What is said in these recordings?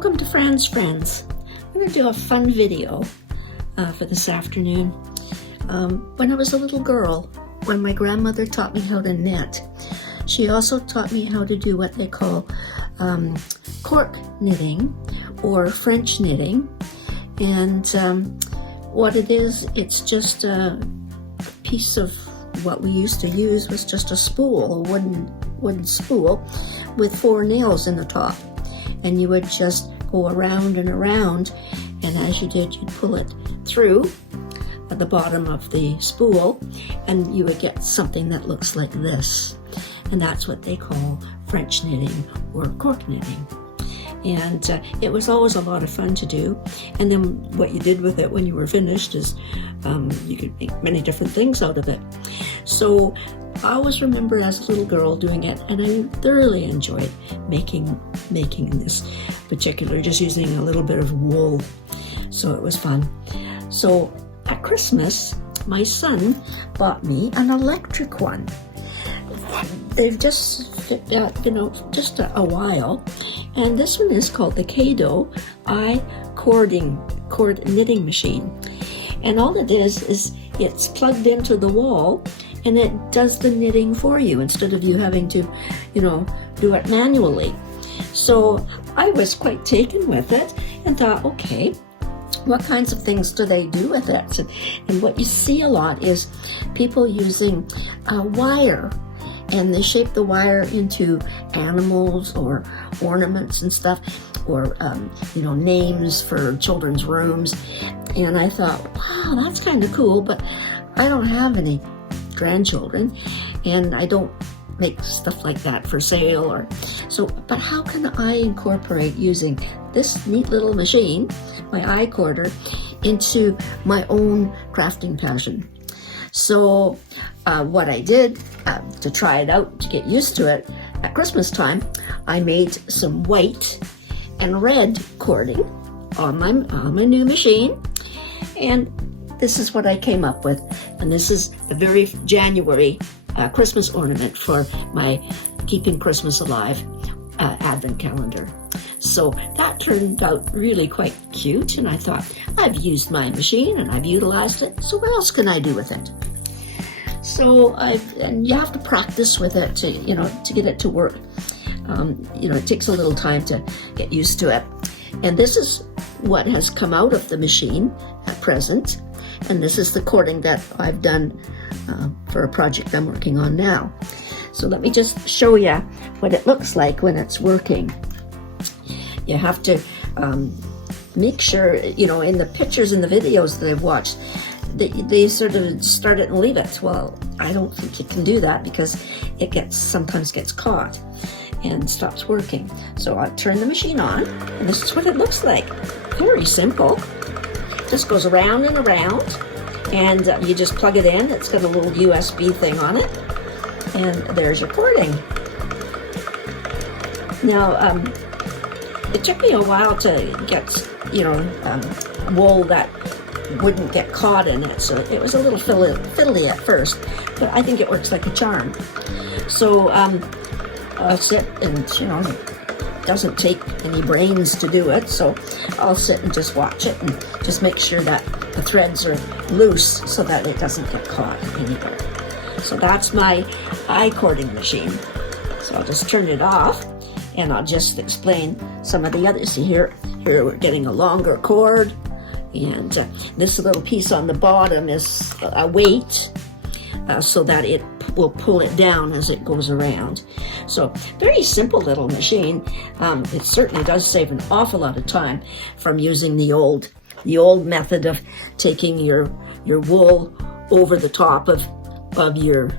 Welcome to Fran's Friends. I'm going to do a fun video for this afternoon. When I was a little girl, when my grandmother taught me how to knit, she also taught me how to do what they call cork knitting or French knitting. And what it is, it's just a piece of what we used to use was just a spool, a wooden spool with 4 nails in the top. And you would just go around and around, and as you did, you'd pull it through at the bottom of the spool, and you would get something that looks like this. And that's what they call French knitting or cork knitting. And it was always a lot of fun to do. And then what you did with it when you were finished is you could make many different things out of it. So I always remember as a little girl doing it, and I thoroughly enjoyed making this particular, just using a little bit of wool. So it was fun. So at Christmas, my son bought me an electric one. They've just, just a while. And this one is called the Caydo iCord knitting machine. And all it is it's plugged into the wall, and it does the knitting for you instead of you having to, do it manually. So I was quite taken with it and thought, okay, what kinds of things do they do with it? And what you see a lot is people using wire, and they shape the wire into animals or ornaments and stuff, or names for children's rooms. And I thought, wow, that's kind of cool, but I don't have any grandchildren, and I don't make stuff like that for sale but how can I incorporate using this neat little machine, my iCorder, into my own crafting passion? So what I did to try it out, to get used to it, at Christmas time, I made some white and red cording on my new machine, and this is what I came up with. And this is a very January Christmas ornament for my Keeping Christmas Alive advent calendar. So that turned out really quite cute, and I thought, I've used my machine and I've utilized it, so what else can I do with it? So and you have to practice with it to get it to work. It takes a little time to get used to it. And this is what has come out of the machine at present. And this is the cording that I've done for a project I'm working on now. So let me just show you what it looks like when it's working. You have to make sure, in the pictures and the videos that I've watched, they sort of start it and leave it. Well, I don't think you can do that because it sometimes gets caught and stops working. So I turn the machine on, and this is what it looks like. Very simple. Just goes around and around, and you just plug it in. It's got a little USB thing on it, and there's your cording. Now, it took me a while to get, wool that wouldn't get caught in it, so it was a little fiddly at first, but I think it works like a charm. So I'll sit and, it doesn't take any brains to do it, so I'll sit and just watch it and just make sure that the threads are loose so that it doesn't get caught anywhere. So that's my iCording machine. So I'll just turn it off, and I'll just explain some of the others. See here we're getting a longer cord, and this little piece on the bottom is a weight so that it will pull it down as it goes around. So very simple little machine. It certainly does save an awful lot of time from using the old method of taking your wool over the top of your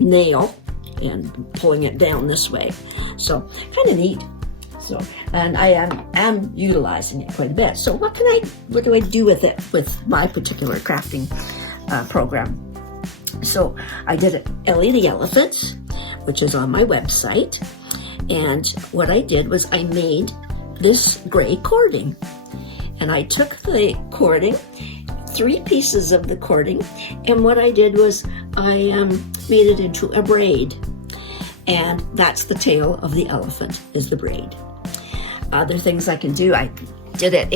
nail and pulling it down this way. So kind of neat. So, and I am utilizing it quite a bit. So what do I do with it, with my particular crafting program? So I did Ellie the Elephant, which is on my website. And what I did was I made this gray cording. And I took the cording, 3 pieces of the cording, and what I did was I made it into a braid. And that's the tail of the elephant, is the braid. other things I can do. I did it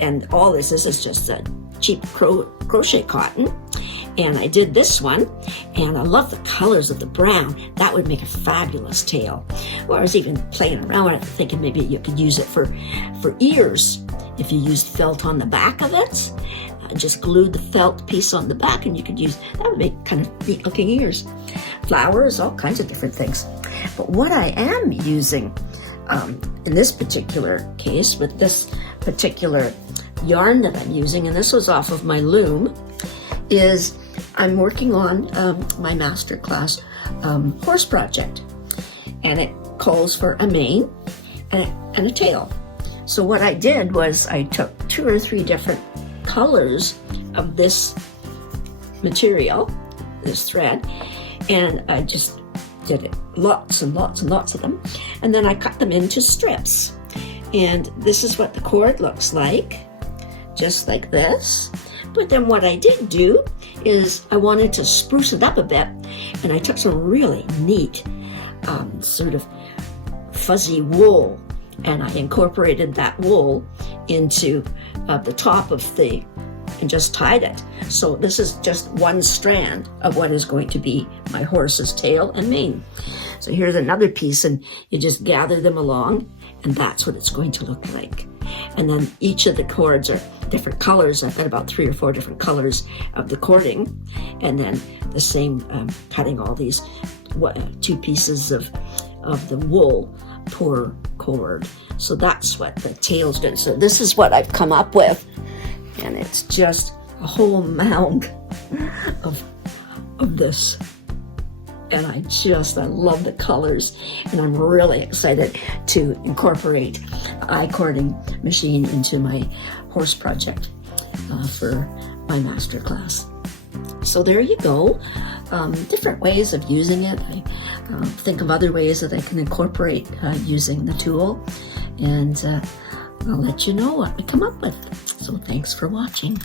and all this is just a cheap crochet cotton. And I did this one, and I love the colors of the brown. That would make a fabulous tail. Well, I was even playing around with it, thinking maybe you could use it for ears. If you used felt on the back of it, just glued the felt piece on the back, and you could use, that would make kind of neat looking ears. Flowers, all kinds of different things. But what I am using in this particular case, with this particular yarn that I'm using, and this was off of my loom, is I'm working on my Masterclass horse project, and it calls for a mane and a tail. So what I did was I took 2 or 3 different colors of this material, this thread, and I just did it, lots and lots and lots of them, and then I cut them into strips. And this is what the cord looks like, just like this. But then what I did do is I wanted to spruce it up a bit, and I took some really neat sort of fuzzy wool, and I incorporated that wool into the top of and just tied it. So this is just one strand of what is going to be my horse's tail and mane. So here's another piece, and you just gather them along, and that's what it's going to look like. And then each of the cords are different colors. I've got about 3 or 4 different colors of the cording, and then the same cutting all these 2 pieces of the wool per cord. So that's what the tail's doing. So this is what I've come up with, and it's just a whole mound of this. And I love the colors, and I'm really excited to incorporate the iCording machine into my horse project for my masterclass. So there you go. Different ways of using it. I think of other ways that I can incorporate using the tool, and I'll let you know what we come up with. So thanks for watching.